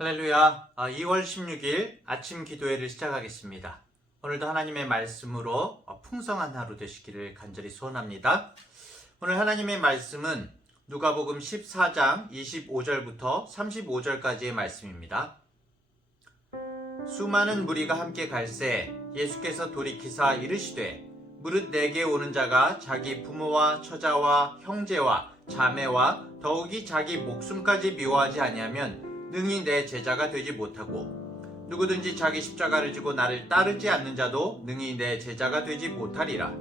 할렐루야. 2월 16일 아침 기도회를 시작하겠습니다. 오늘도 하나님의 말씀으로 풍성한 하루 되시기를 간절히 소원합니다. 오늘 하나님의 말씀은 누가복음 14장 25절부터 35절까지의 말씀입니다. 수많은 무리가 함께 갈새 예수께서 돌이키사 이르시되 무릇 내게 오는 자가 자기 부모와 처자와 형제와 자매와 더욱이 자기 목숨까지 미워하지 아니하면 능히 내 제자가 되지 못하고 누구든지 자기 십자가를 지고 나를 따르지 않는 자도 능히 내 제자가 되지 못하리라.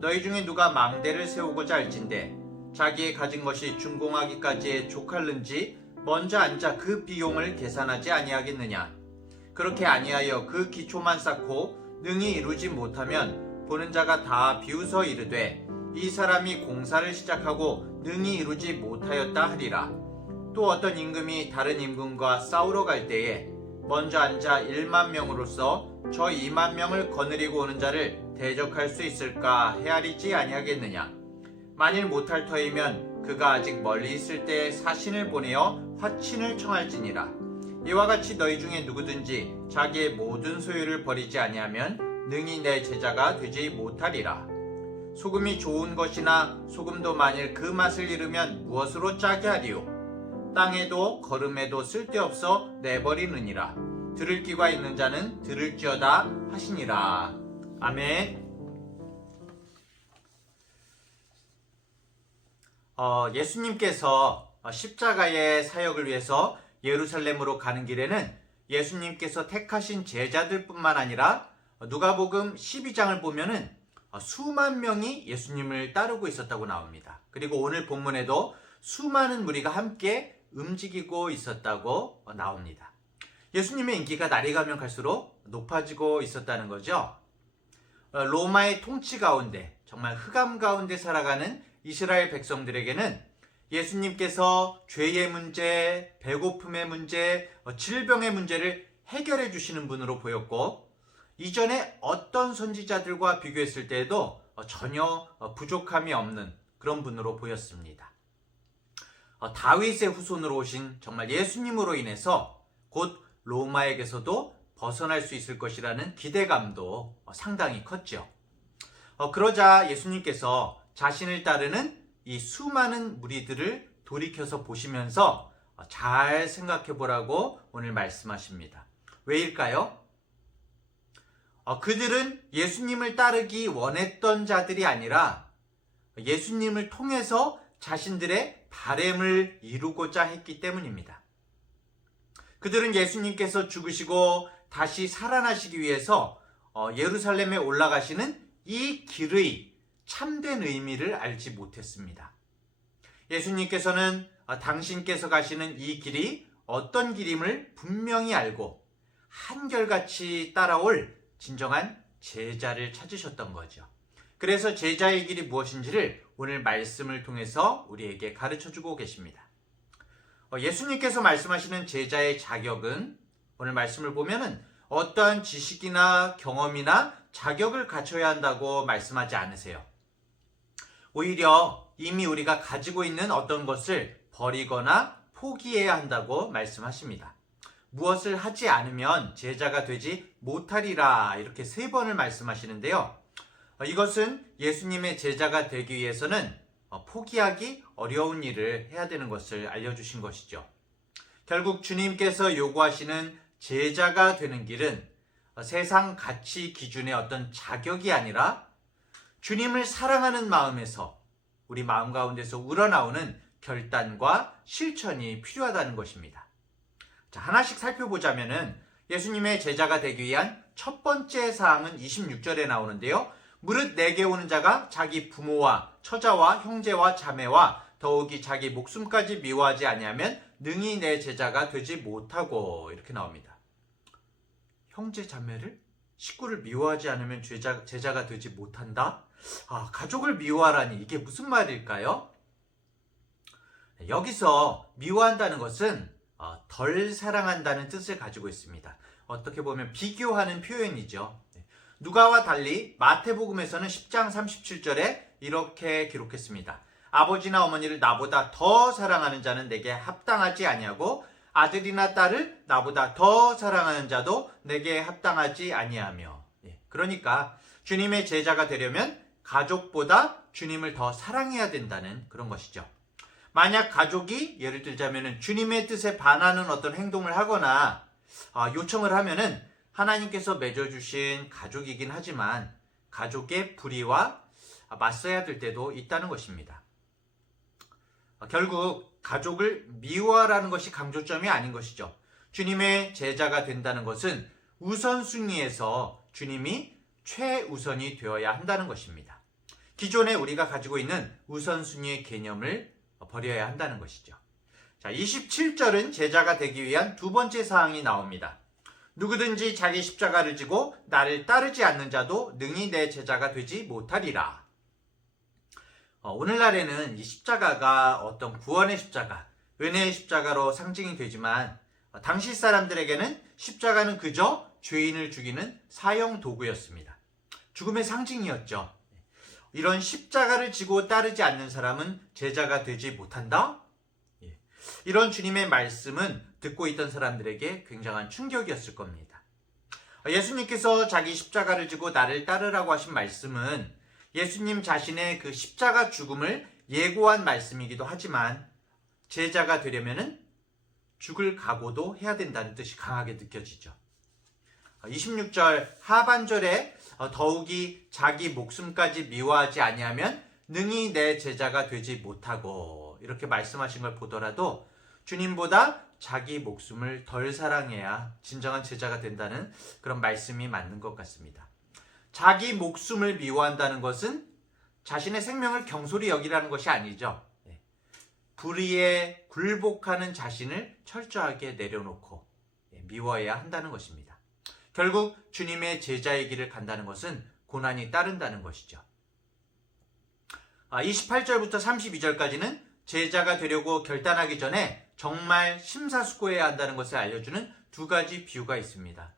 너희 중에 누가 망대를 세우고자 할진대 자기의 가진 것이 준공하기까지에 족할는지 먼저 앉아 그 비용을 계산하지 아니하겠느냐. 그렇게 아니하여 그 기초만 쌓고 능히 이루지 못하면 보는 자가 다 비웃어 이르되 이 사람이 공사를 시작하고 능히 이루지 못하였다 하리라. 또 어떤 임금이 다른 임금과 싸우러 갈 때에 먼저 앉아 1만 명으로서 저 2만 명을 거느리고 오는 자를 대적할 수 있을까 헤아리지 아니하겠느냐. 만일 못할 터이면 그가 아직 멀리 있을 때에 사신을 보내어 화친을 청할지니라. 이와 같이 너희 중에 누구든지 자기의 모든 소유를 버리지 아니하면 능히 내 제자가 되지 못하리라. 소금이 좋은 것이나 소금도 만일 그 맛을 잃으면 무엇으로 짜게 하리요. 땅에도 거름에도 쓸데없어 내버리느니라. 들을 귀가 있는 자는 들을지어다 하시니라. 아멘. 예수님께서 십자가의 사역을 위해서 예루살렘으로 가는 길에는 예수님께서 택하신 제자들뿐만 아니라 누가복음 12장을 보면은 수만 명이 예수님을 따르고 있었다고 나옵니다. 그리고 오늘 본문에도 수많은 무리가 함께 움직이고 있었다고 나옵니다. 예수님의 인기가 날이 가면 갈수록 높아지고 있었다는 거죠. 로마의 통치 가운데 정말 흑암 가운데 살아가는 이스라엘 백성들에게는 예수님께서 죄의 문제, 배고픔의 문제, 질병의 문제를 해결해 주시는 분으로 보였고 이전에 어떤 선지자들과 비교했을 때에도 전혀 부족함이 없는 그런 분으로 보였습니다. 다윗의 후손으로 오신 정말 예수님으로 인해서 곧 로마에게서도 벗어날 수 있을 것이라는 기대감도 상당히 컸죠. 그러자 예수님께서 자신을 따르는 이 수많은 무리들을 돌이켜서 보시면서 잘 생각해 보라고 오늘 말씀하십니다. 왜일까요? 그들은 예수님을 따르기 원했던 자들이 아니라 예수님을 통해서 자신들의 바램을 이루고자 했기 때문입니다. 그들은 예수님께서 죽으시고 다시 살아나시기 위해서 예루살렘에 올라가시는 이 길의 참된 의미를 알지 못했습니다. 예수님께서는 당신께서 가시는 이 길이 어떤 길임을 분명히 알고 한결같이 따라올 진정한 제자를 찾으셨던 거죠. 그래서 제자의 길이 무엇인지를 오늘 말씀을 통해서 우리에게 가르쳐주고 계십니다. 예수님께서 말씀하시는 제자의 자격은 오늘 말씀을 보면은 어떠한 지식이나 경험이나 자격을 갖춰야 한다고 말씀하지 않으세요. 오히려 이미 우리가 가지고 있는 어떤 것을 버리거나 포기해야 한다고 말씀하십니다. 무엇을 하지 않으면 제자가 되지 못하리라 이렇게 3번을 말씀하시는데요. 이것은 예수님의 제자가 되기 위해서는 포기하기 어려운 일을 해야 되는 것을 알려주신 것이죠. 결국 주님께서 요구하시는 제자가 되는 길은 세상 가치 기준의 어떤 자격이 아니라 주님을 사랑하는 마음에서 우리 마음 가운데서 우러나오는 결단과 실천이 필요하다는 것입니다. 자, 하나씩 살펴보자면은 예수님의 제자가 되기 위한 첫 번째 사항은 26절에 나오는데요. 무릇 내게 오는 자가 자기 부모와 처자와 형제와 자매와 더욱이 자기 목숨까지 미워하지 아니하면 능히 내 제자가 되지 못하고 이렇게 나옵니다. 형제 자매를 식구를 미워하지 않으면 제자가 되지 못한다? 가족을 미워하라니 이게 무슨 말일까요? 여기서 미워한다는 것은 덜 사랑한다는 뜻을 가지고 있습니다. 어떻게 보면 비교하는 표현이죠. 누가와 달리 마태복음에서는 10장 37절에 이렇게 기록했습니다. 아버지나 어머니를 나보다 더 사랑하는 자는 내게 합당하지 아니하고 아들이나 딸을 나보다 더 사랑하는 자도 내게 합당하지 아니하며. 그러니까 주님의 제자가 되려면 가족보다 주님을 더 사랑해야 된다는 그런 것이죠. 만약 가족이 예를 들자면 주님의 뜻에 반하는 어떤 행동을 하거나 요청을 하면은 하나님께서 맺어주신 가족이긴 하지만 가족의 불의와 맞서야 될 때도 있다는 것입니다. 결국 가족을 미워하라는 것이 강조점이 아닌 것이죠. 주님의 제자가 된다는 것은 우선순위에서 주님이 최우선이 되어야 한다는 것입니다. 기존에 우리가 가지고 있는 우선순위의 개념을 버려야 한다는 것이죠. 자, 27절은 제자가 되기 위한 두 번째 사항이 나옵니다. 누구든지 자기 십자가를 지고 나를 따르지 않는 자도 능히 내 제자가 되지 못하리라. 오늘날에는 이 십자가가 어떤 구원의 십자가, 은혜의 십자가로 상징이 되지만 당시 사람들에게는 십자가는 그저 죄인을 죽이는 사형 도구였습니다. 죽음의 상징이었죠. 이런 십자가를 지고 따르지 않는 사람은 제자가 되지 못한다? 이런 주님의 말씀은 듣고 있던 사람들에게 굉장한 충격이었을 겁니다. 예수님께서 자기 십자가를 지고 나를 따르라고 하신 말씀은 예수님 자신의 그 십자가 죽음을 예고한 말씀이기도 하지만 제자가 되려면은 죽을 각오도 해야 된다는 뜻이 강하게 느껴지죠. 26절 하반절에 더욱이 자기 목숨까지 미워하지 아니하면 능히 내 제자가 되지 못하고 이렇게 말씀하신 걸 보더라도 주님보다 자기 목숨을 덜 사랑해야 진정한 제자가 된다는 그런 말씀이 맞는 것 같습니다. 자기 목숨을 미워한다는 것은 자신의 생명을 경솔히 여기라는 것이 아니죠. 불의에 굴복하는 자신을 철저하게 내려놓고 미워해야 한다는 것입니다. 결국 주님의 제자의 길을 간다는 것은 고난이 따른다는 것이죠. 28절부터 32절까지는 제자가 되려고 결단하기 전에 정말 심사숙고해야 한다는 것을 알려주는 두 가지 비유가 있습니다.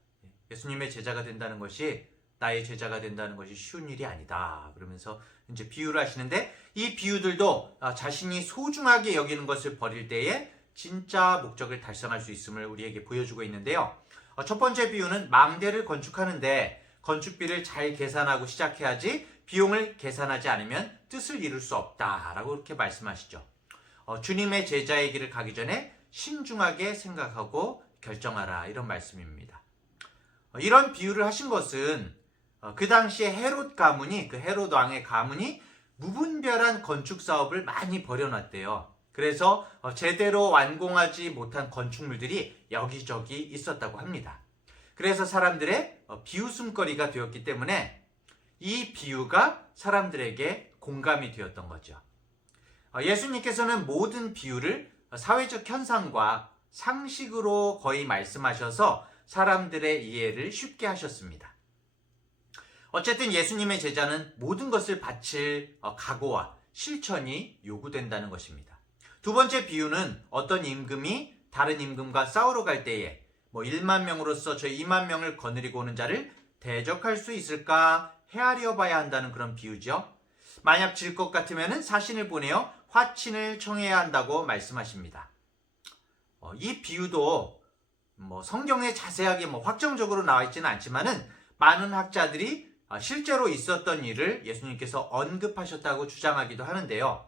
예수님의 제자가 된다는 것이 나의 제자가 된다는 것이 쉬운 일이 아니다. 그러면서 이제 비유를 하시는데 이 비유들도 자신이 소중하게 여기는 것을 버릴 때에 진짜 목적을 달성할 수 있음을 우리에게 보여주고 있는데요. 첫 번째 비유는 망대를 건축하는데 건축비를 잘 계산하고 시작해야지 비용을 계산하지 않으면 뜻을 이룰 수 없다라고 이렇게 말씀하시죠. 주님의 제자의 길을 가기 전에 신중하게 생각하고 결정하라 이런 말씀입니다. 이런 비유를 하신 것은 그 당시에 헤롯 가문이 그 헤롯 왕의 가문이 무분별한 건축 사업을 많이 벌여놨대요. 그래서 제대로 완공하지 못한 건축물들이 여기저기 있었다고 합니다. 그래서 사람들의 비웃음거리가 되었기 때문에 이 비유가 사람들에게 공감이 되었던 거죠. 예수님께서는 모든 비유를 사회적 현상과 상식으로 거의 말씀하셔서 사람들의 이해를 쉽게 하셨습니다. 어쨌든 예수님의 제자는 모든 것을 바칠 각오와 실천이 요구된다는 것입니다. 두 번째 비유는 어떤 임금이 다른 임금과 싸우러 갈 때에 1만 명으로서 저 2만 명을 거느리고 오는 자를 대적할 수 있을까 헤아려 봐야 한다는 그런 비유죠. 만약 질 것 같으면 사신을 보내어 화친을 청해야 한다고 말씀하십니다. 이 비유도 성경에 자세하게 확정적으로 나와 있지는 않지만은 많은 학자들이 실제로 있었던 일을 예수님께서 언급하셨다고 주장하기도 하는데요.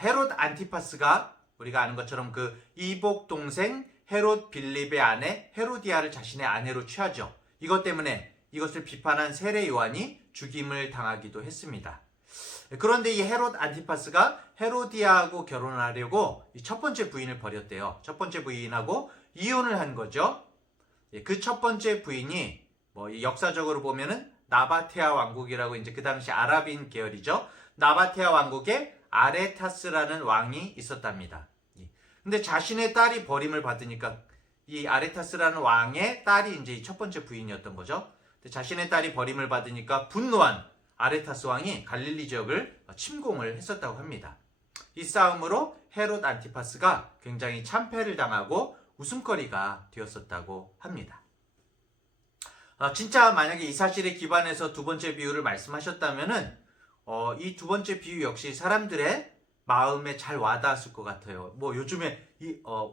헤롯 안티파스가 우리가 아는 것처럼 그 이복 동생 헤롯 빌립의 아내 헤로디아를 자신의 아내로 취하죠. 이것 때문에 이것을 비판한 세례 요한이 죽임을 당하기도 했습니다. 그런데 이 헤롯 안티파스가 헤로디아하고 결혼하려고 첫 번째 부인을 버렸대요. 첫 번째 부인하고 이혼을 한 거죠. 그 첫 번째 부인이 역사적으로 보면은 나바테아 왕국이라고 이제 그 당시 아랍인 계열이죠. 나바테아 왕국에 아레타스라는 왕이 있었답니다. 근데 자신의 딸이 버림을 받으니까 이 아레타스라는 왕의 딸이 이제 첫 번째 부인이었던 거죠. 자신의 딸이 버림을 받으니까 분노한 아레타스 왕이 갈릴리 지역을 침공을 했었다고 합니다. 이 싸움으로 헤롯 안티파스가 굉장히 참패를 당하고 웃음거리가 되었었다고 합니다. 진짜 만약에 이 사실에 기반해서 두 번째 비유를 말씀하셨다면은 이 두 번째 비유 역시 사람들의 마음에 잘 와닿았을 것 같아요. 뭐 요즘에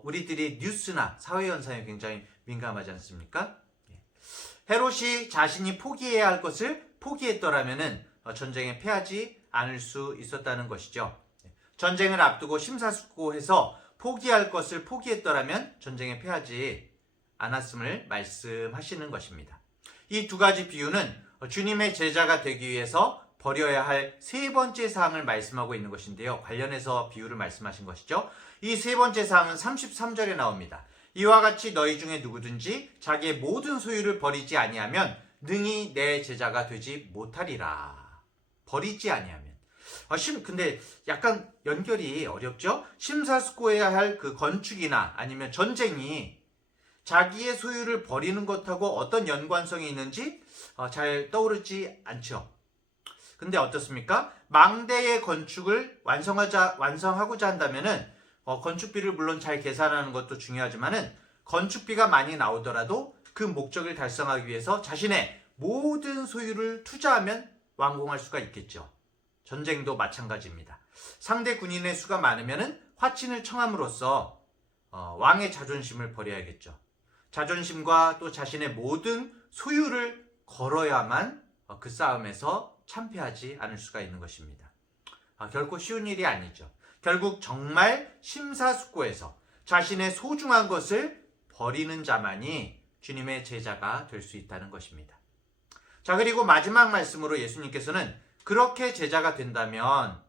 우리들이 뉴스나 사회 현상에 굉장히 민감하지 않습니까? 헤롯이 자신이 포기해야 할 것을 포기했더라면은 전쟁에 패하지 않을 수 있었다는 것이죠. 전쟁을 앞두고 심사숙고해서 포기할 것을 포기했더라면 전쟁에 패하지 않았음을 말씀하시는 것입니다. 이 두 가지 비유는 주님의 제자가 되기 위해서 버려야 할 세 번째 사항을 말씀하고 있는 것인데요. 관련해서 비유를 말씀하신 것이죠. 이 세 번째 사항은 33절에 나옵니다. 이와 같이 너희 중에 누구든지 자기의 모든 소유를 버리지 아니하면 능히 내 제자가 되지 못하리라. 버리지 아니하면. 근데 약간 연결이 어렵죠? 심사숙고해야 할 그 건축이나 아니면 전쟁이 자기의 소유를 버리는 것하고 어떤 연관성이 있는지 잘 떠오르지 않죠. 근데 어떻습니까? 망대의 건축을 완성하고자 한다면은 건축비를 물론 잘 계산하는 것도 중요하지만은 건축비가 많이 나오더라도 그 목적을 달성하기 위해서 자신의 모든 소유를 투자하면 완공할 수가 있겠죠. 전쟁도 마찬가지입니다. 상대 군인의 수가 많으면은 화친을 청함으로써 왕의 자존심을 버려야겠죠. 자존심과 또 자신의 모든 소유를 걸어야만 그 싸움에서 참패하지 않을 수가 있는 것입니다. 결코 쉬운 일이 아니죠. 결국 정말 심사숙고해서 자신의 소중한 것을 버리는 자만이 주님의 제자가 될 수 있다는 것입니다. 자, 그리고 마지막 말씀으로 예수님께서는 그렇게 제자가 된다면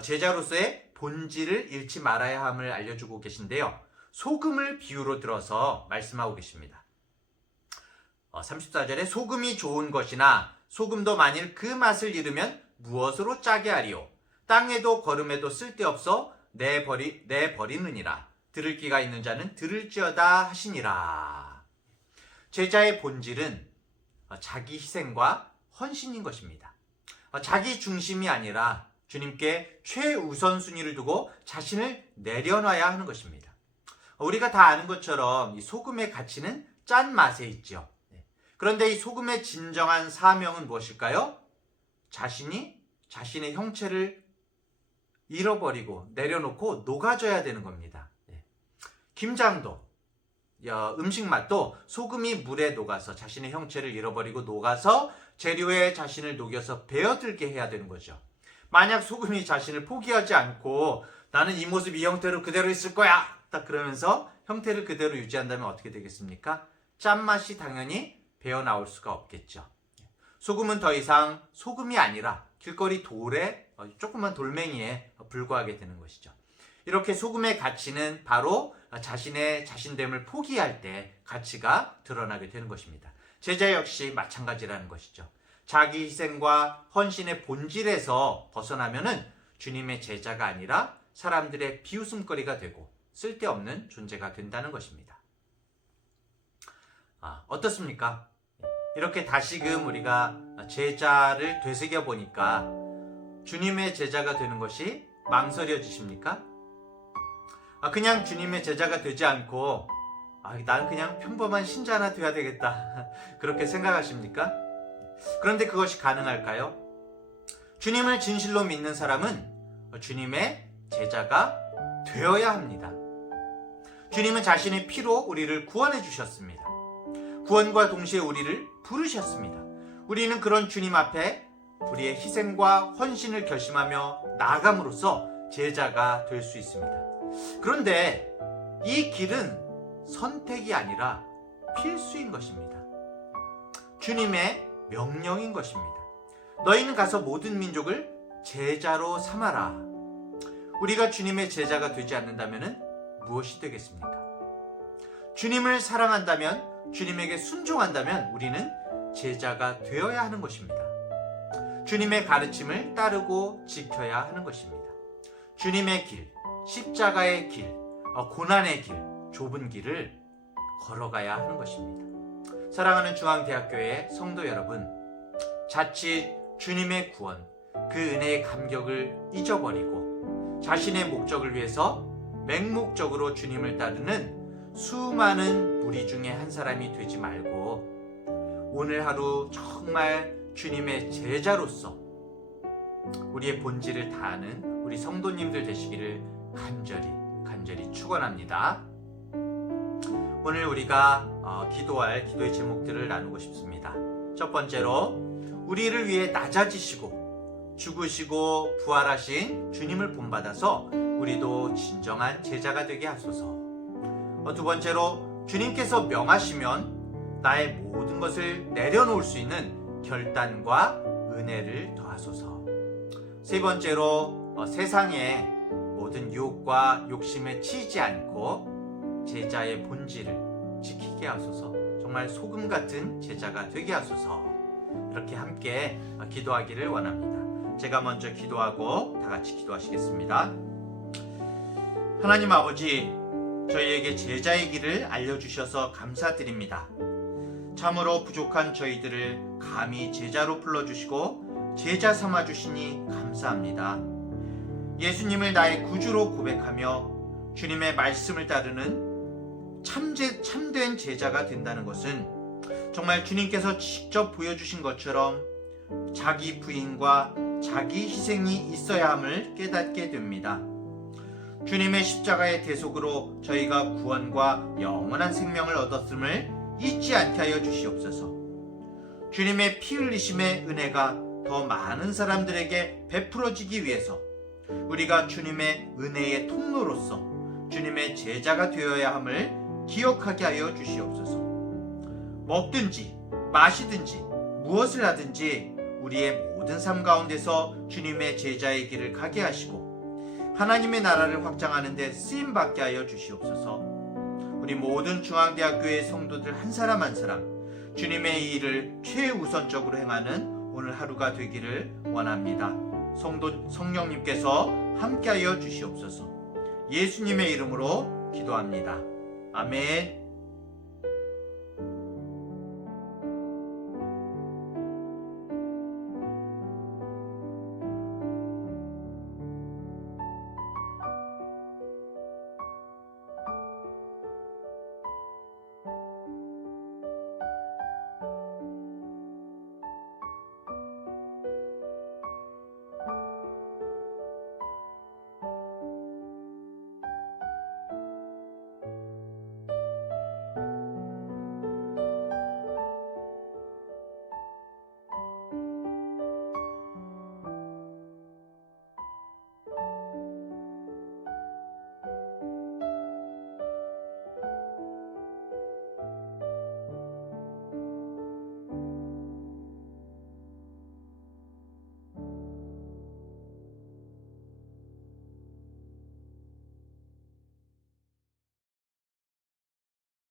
제자로서의 본질을 잃지 말아야 함을 알려주고 계신데요. 소금을 비유로 들어서 말씀하고 계십니다. 34절에 소금이 좋은 것이나 소금도 만일 그 맛을 잃으면 무엇으로 짜게 하리요? 땅에도 거름에도 쓸데없어 내버리느니라. 들을 귀가 있는 자는 들을지어다 하시니라. 제자의 본질은 자기 희생과 헌신인 것입니다. 자기 중심이 아니라 주님께 최우선순위를 두고 자신을 내려놔야 하는 것입니다. 우리가 다 아는 것처럼 이 소금의 가치는 짠 맛에 있죠. 그런데 이 소금의 진정한 사명은 무엇일까요? 자신의 형체를 잃어버리고 내려놓고 녹아져야 되는 겁니다. 김장도 음식 맛도 소금이 물에 녹아서 자신의 형체를 잃어버리고 녹아서 재료에 자신을 녹여서 배어들게 해야 되는 거죠. 만약 소금이 자신을 포기하지 않고 나는 이 모습 이 형태로 그대로 있을 거야 딱 그러면서 형태를 그대로 유지한다면 어떻게 되겠습니까? 짠맛이 당연히 배어 나올 수가 없겠죠. 소금은 더 이상 소금이 아니라 길거리 돌에 조그만 돌멩이에 불과하게 되는 것이죠. 이렇게 소금의 가치는 바로 자신의 자신됨을 포기할 때 가치가 드러나게 되는 것입니다. 제자 역시 마찬가지라는 것이죠. 자기 희생과 헌신의 본질에서 벗어나면은 주님의 제자가 아니라 사람들의 비웃음거리가 되고 쓸데없는 존재가 된다는 것입니다. 어떻습니까? 이렇게 다시금 우리가 제자를 되새겨 보니까 주님의 제자가 되는 것이 망설여지십니까? 그냥 주님의 제자가 되지 않고 나는 그냥 평범한 신자나 돼야 되겠다 그렇게 생각하십니까? 그런데 그것이 가능할까요? 주님을 진실로 믿는 사람은 주님의 제자가 되어야 합니다. 주님은 자신의 피로 우리를 구원해 주셨습니다. 구원과 동시에 우리를 부르셨습니다. 우리는 그런 주님 앞에 우리의 희생과 헌신을 결심하며 나아감으로써 제자가 될 수 있습니다. 그런데 이 길은 선택이 아니라 필수인 것입니다. 주님의 명령인 것입니다. 너희는 가서 모든 민족을 제자로 삼아라. 우리가 주님의 제자가 되지 않는다면 무엇이 되겠습니까? 주님을 사랑한다면, 주님에게 순종한다면 우리는 제자가 되어야 하는 것입니다. 주님의 가르침을 따르고 지켜야 하는 것입니다. 주님의 길, 십자가의 길, 고난의 길, 좁은 길을 걸어가야 하는 것입니다. 사랑하는 중앙대학교의 성도 여러분, 자칫 주님의 구원, 그 은혜의 감격을 잊어버리고 자신의 목적을 위해서 맹목적으로 주님을 따르는 수많은 무리 중에 한 사람이 되지 말고 오늘 하루 정말 주님의 제자로서 우리의 본질을 다하는 우리 성도님들 되시기를 간절히 축원합니다. 오늘 우리가 기도할 기도의 제목들을 나누고 싶습니다. 첫 번째로, 우리를 위해 낮아지시고 죽으시고 부활하신 주님을 본받아서 우리도 진정한 제자가 되게 하소서. 두 번째로, 주님께서 명하시면 나의 모든 것을 내려놓을 수 있는 결단과 은혜를 더하소서. 세 번째로, 세상의 모든 유혹과 욕심에 치이지 않고 제자의 본질을 지키게 하소서. 정말 소금 같은 제자가 되게 하소서. 이렇게 함께 기도하기를 원합니다. 제가 먼저 기도하고 다 같이 기도하시겠습니다. 하나님 아버지, 저희에게 제자의 길을 알려주셔서 감사드립니다. 참으로 부족한 저희들을 감히 제자로 불러주시고 제자 삼아주시니 감사합니다. 예수님을 나의 구주로 고백하며 주님의 말씀을 따르는 참된 제자가 된다는 것은 정말 주님께서 직접 보여주신 것처럼 자기 부인과 자기 희생이 있어야 함을 깨닫게 됩니다. 주님의 십자가의 대속으로 저희가 구원과 영원한 생명을 얻었음을 잊지 않게 하여 주시옵소서. 주님의 피 흘리심의 은혜가 더 많은 사람들에게 베풀어지기 위해서 우리가 주님의 은혜의 통로로서 주님의 제자가 되어야 함을 기억하게 하여 주시옵소서. 먹든지 마시든지 무엇을 하든지 우리의 모든 삶 가운데서 주님의 제자의 길을 가게 하시고 하나님의 나라를 확장하는 데 쓰임받게 하여 주시옵소서. 우리 모든 중앙대학교의 성도들 한 사람 한 사람 주님의 일을 최우선적으로 행하는 오늘 하루가 되기를 원합니다. 성령님께서 함께하여 주시옵소서. 예수님의 이름으로 기도합니다. 아멘.